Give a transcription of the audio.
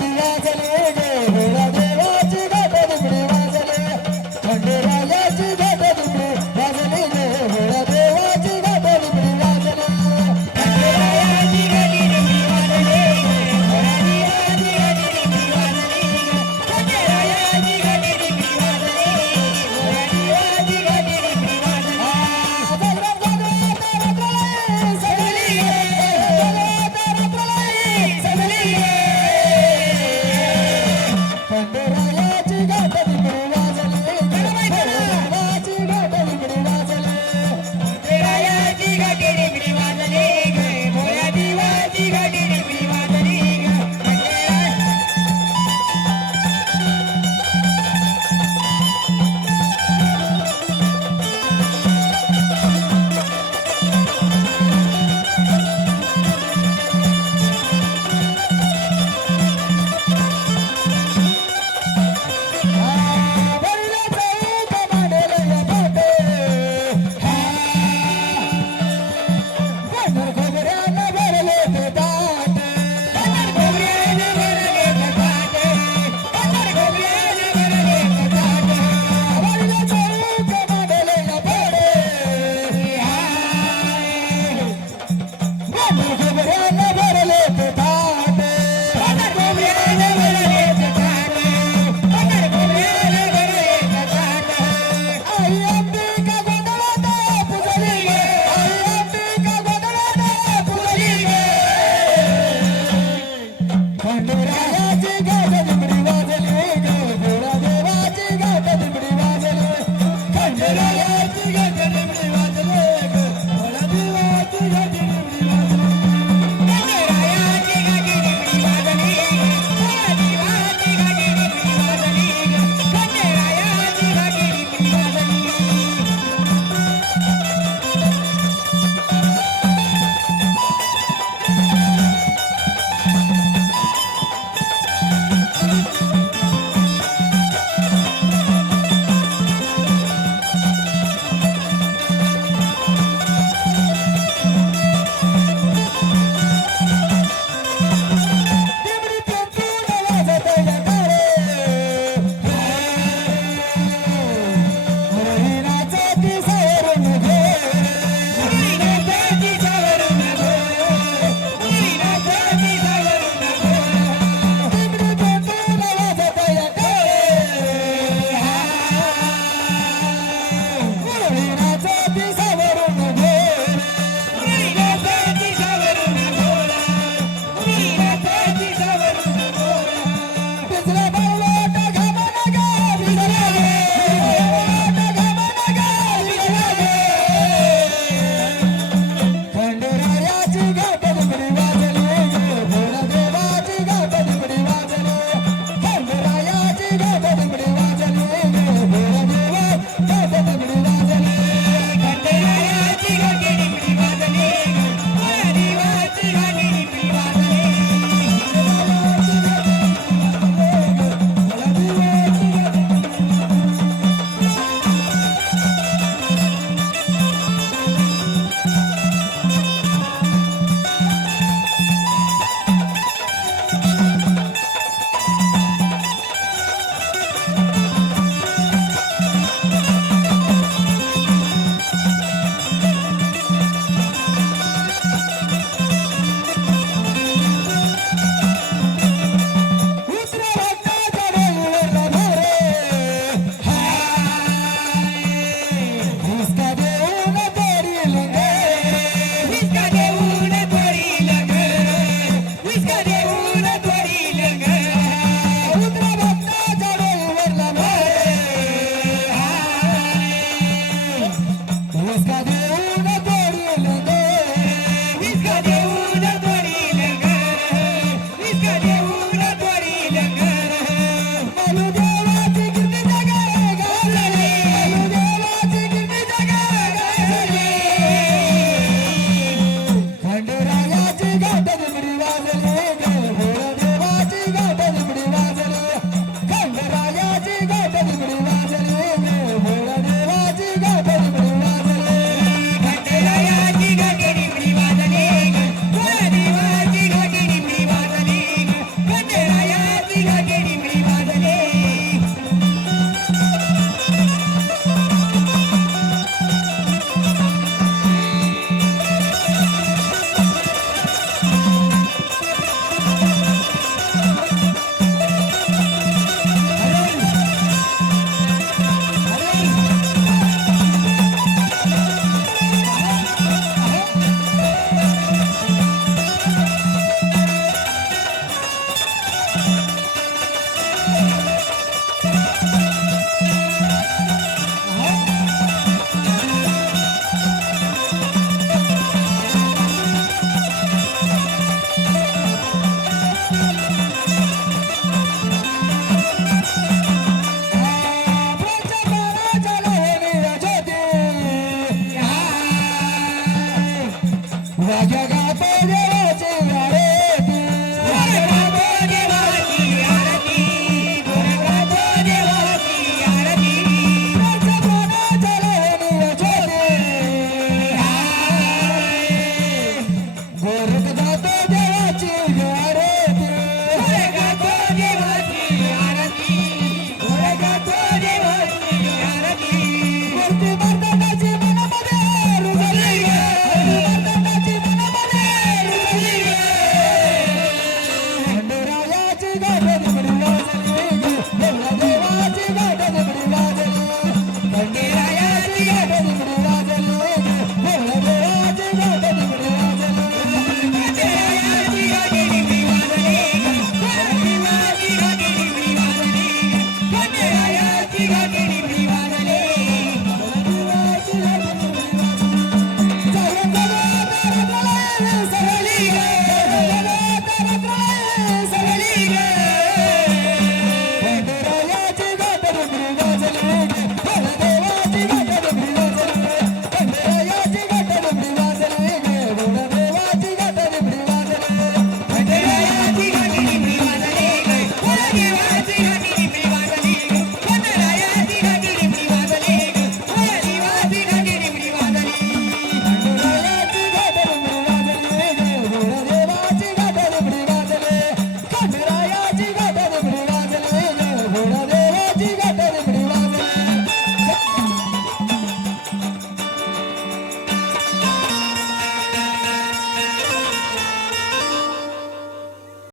ಗಿರಿಯ ಜಲೇಗ Bye.